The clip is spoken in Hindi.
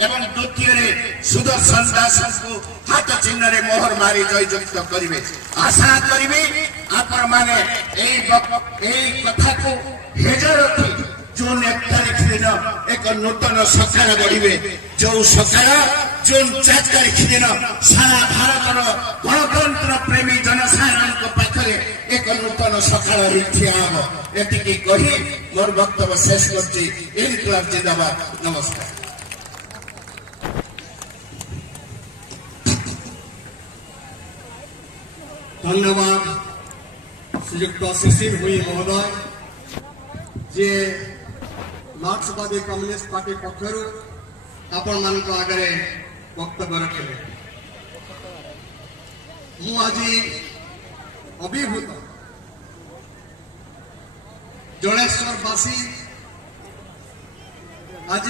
एवं द्वितीय सुदर्शन दास को हाथ चिन्ह रे मोहर मारी जययुक्त करेंगे आशा करी आपण मैंने कथा को हेज रखी जून 1 तारीख दिन एक नूतन सकाळ बढ़े जो सकाळ जून 4 तारीख दिन सारा भारत गणतंत्र प्रेमी जनसाधारण पाखे एक नूतन सकाळ ठिया हम एति कही मोर वक्तव्य शेष करछि। इनकलाब जिंदाबाद। नमस्कार। धन्यवाद श्रीयुक्त शिशिर भुई महोदय जे मार्क्सवादी कम्युनिस्ट पार्टी पक्षर आपण मान आगे वक्तव्य रखिले। मु आज अभिभूत जलेश्वरवासी आज